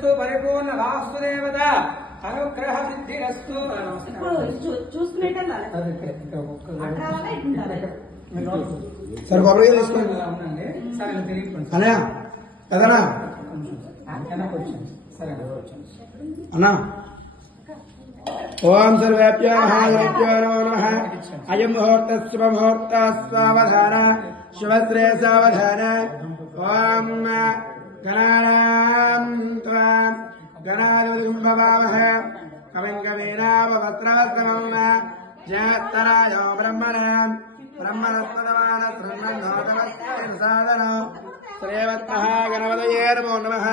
సిద్ధిరస్తు పరిపూర్ణ వాస్తుదేవత అనుగ్రహ సిద్ధిరస్తు. సరే కొబ్బరిగా తీసుకోండి అన్నయ్య కదనా అన్నా. ఓం సర్వేభ్యో మహాదేవ్యో నమో నమః. అయం ముహూర్త శుభ ముహూర్త సావధాన శుభశ్రే సావధాన. ఓం గణానాం త్వాం గణాధిపతిం భవామహే కవిం కవీనామభద్రాస్తమం జ్యేష్ఠరాజో బ్రహ్మణాం బ్రహ్మణస్పదమాన బ్రహ్మణోతమస్సాదనం శ్రీవత్తః గణపతయే నమో నమః.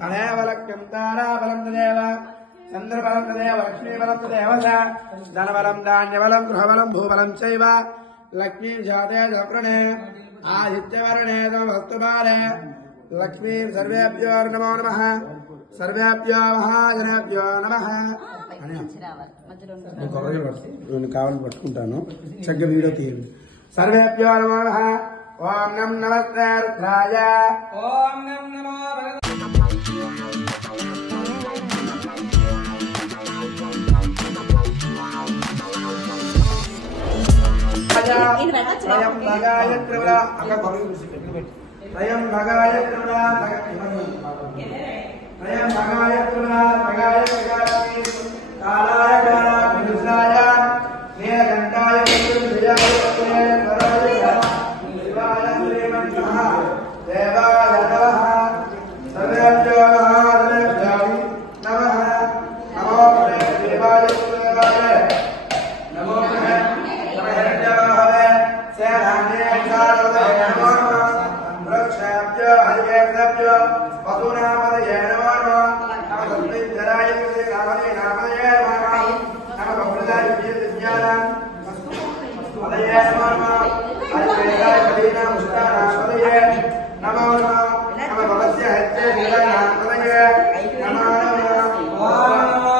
తదేవ లక్ష్యం తారాబలం తదేవ చంద్రబలం తదేవ లక్ష్మీబలం తదేవ ధనబలం ధాన్యబలం గృహబలం భూబలం చైవ లక్ష్మీ జాతే చక్రణే ఆదిత్యవర్ణే వస్తుబాలే లక్ష్మీ సర్వేభ్యో నమో నమః. సర్వేభ్యో మహాజనేభ్యో నమః. కావాలని పట్టుకుంటాను చక్కగా వీడియో తీయండి. సర్వేభ్యో నమో నమః. ఓం నమః నమస్తే రుద్రాయ. ఓం నమో త్రయం భగాయ త్రిపురా త్రయం భగాయ త్రిపురా త్రయం భగాయ త్రిపురా భగాయ భగాయ కాలాయ కాలాయ నీలకంఠాయ విజయాయ వరాయ శివాయ శ్రీమంతః దేవాయ నమః. సర్వేభ్యో మహాదేవ్యో నమః. నమో దేవాయ దేవాయ నమో వృక్షాభ్యో హరికేభ్యో పశూనామదయే నమో నమః. నమః నామదయే నమః. నమః బహుళాయ విద్యానాం పదయే నమో నమః. హరికేశాయ పదీనాం ముష్టానామదయే నమో నమః. నమః భవస్య హత్యే వీరానాం పదయే నమో నమః.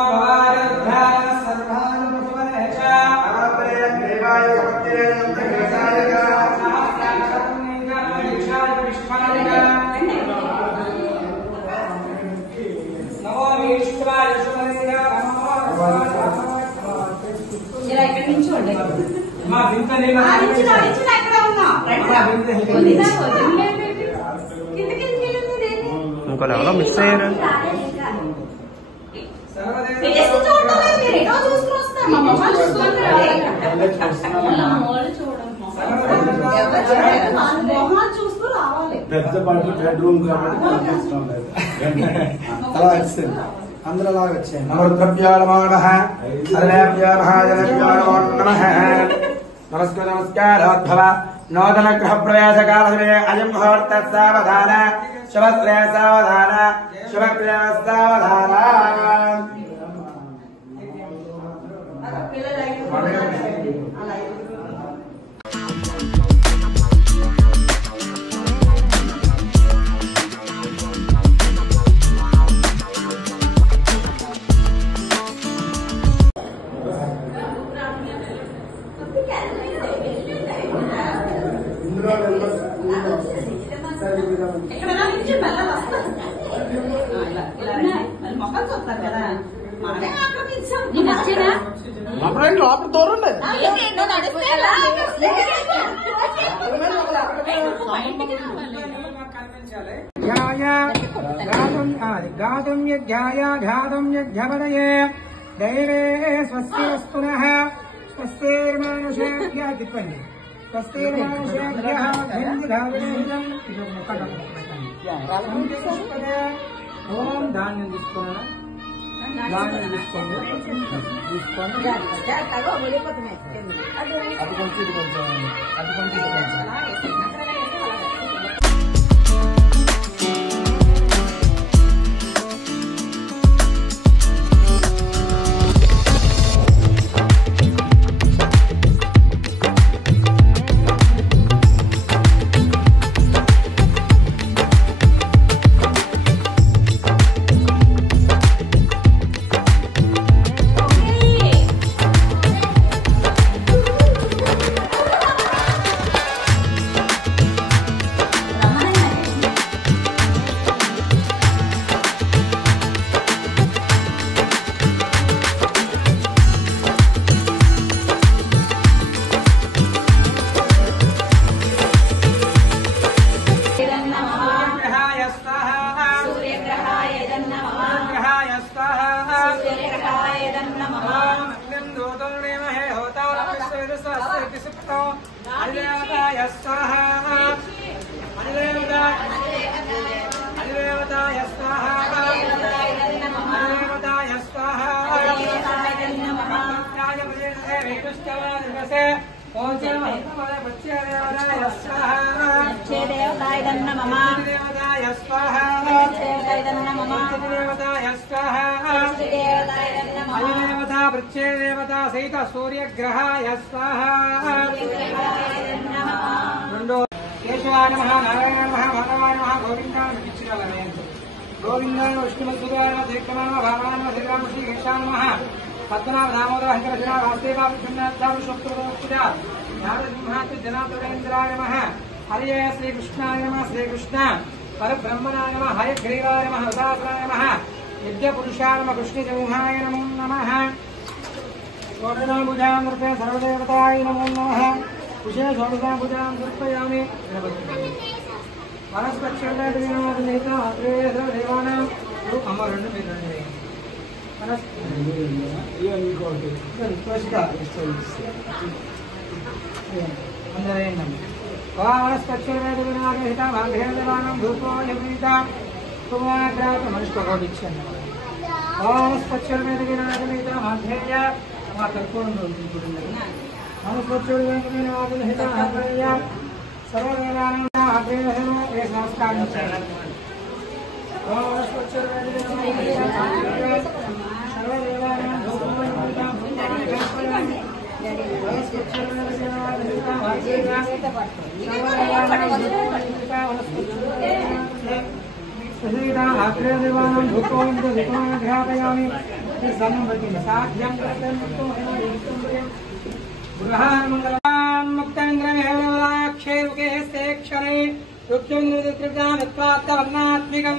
ఇంకో లెవెల్లో మిస్ అయ్యారు. పెద్ద బెడ్రూమ్ కాబట్టి అలా వచ్చింది అందరూ అలా వచ్చాయి. నమోభ్యో నమో నమః. సర్వేభ్యో మహాజనేభ్యో నమో నమః. నమస్కార నమస్కారోద్భవ నూతన గృహ ప్రవేశ కాలే అయం ముహూర్త సావధాన శుభశ్రే సావధాన శుభక్రియ సావధాన. లోపల దూరం గాతుం యజ్ఞాయ ఘాతుం యజ్ఞపదయే దైవే స్వస్తి వస్తునః స్వస్తిర్మానుషేభ్యః తిప్పండి. స్వస్తిర్మానుషేభ్యః ధన్యధావేదం. ఓం ధాన్యం తీసుకున్నా ధాన్యం తీసుకోండి తీసుకోండి. అది కొంచెం ఇది కొంచెం అది కొంచెం ఇది కొంచెం. देवता सहित सूर्यग्रहाय स्वाहा केशवाय नमः नारायणाय नमः माधवाय नमः गोविन्दाय नमः गोविन्दाय विष्णुमधुराय नमः श्रीकृष्णाय नमः भावाय नमः श्रीराम श्रीकृष्णाय नमः पद्मनाभ दामोदर हंकरशिरा वासुदेवा विष्णुनाथाविष्णुपूजा नारसिंहात् जनार्दनेन्द्राय नमः हरये श्रीकृष्णाय नमः श्रीकृष्ण परब्रह्मणाय नमः हयग्रीवाय नमः उदासनाय नमः यज्ञपुरुषाय नमः कृष्णसिंहाय नमो नमः षोडशाभुजां नृपे सर्वदेवताय नमो नमः कुशे षोडशाभुजां समर्पयामि वनस्पक्षदेवानां अमरण्य वनस्पक्षदेवानां धूपो यज्ञिता मनुष्यकोटिच्छन् वनस्पक्षदेवानां माध्येय कर्पूरं वनस्पक्षदेवानां सर्वदेवानां नमस्कार आग्रहदेवानां धूपोघ्रापयामि साध्यं मुक्ताक्षे रुक्मिन्द्रवर्णात्मिकं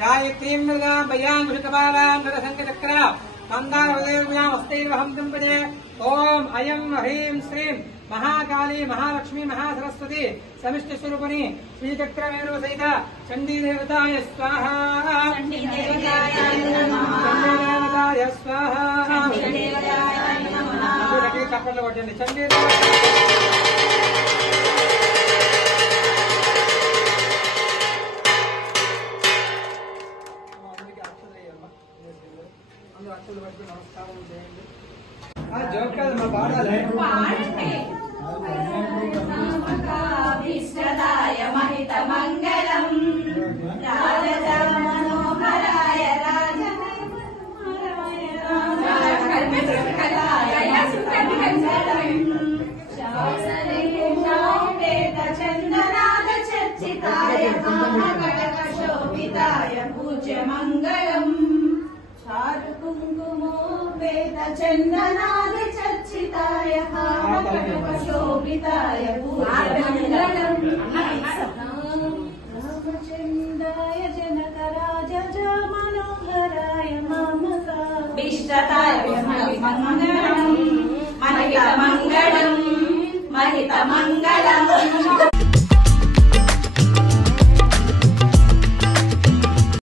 गायत्रीं मृगां भयाङ्कुशकपालां नरसङ्गचक्रा मन्दारवदेव्यामस्तैर्वहं चम्पजे ओम अयं ह्रीं श्रीं महाकाली महालक्ष्मी महासरस्वती समिष्टिस्वरूपिणी श्रीचक्रमेरु सहित चण्डी देवताय स्वाहा चण्डी देवताय स्वाहा चप्पल कोट्टंడి चण्डी इष्टदाय महितमङ्गलम् राजमनोहराय चन्दनादचर्चिताय महाकटकशोभिताय पूज्यमङ्गलम् चारुकुङ्कुमोपेतचन्दनादचर्चिताय महाकटकशोभिताय पूज्यमङ्गलम् रामचन्द्राय जनकराजमनोहराय मामकाभीष्टदाय महितमङ्गलम् महितमङ्गलम् महितमङ्गलम्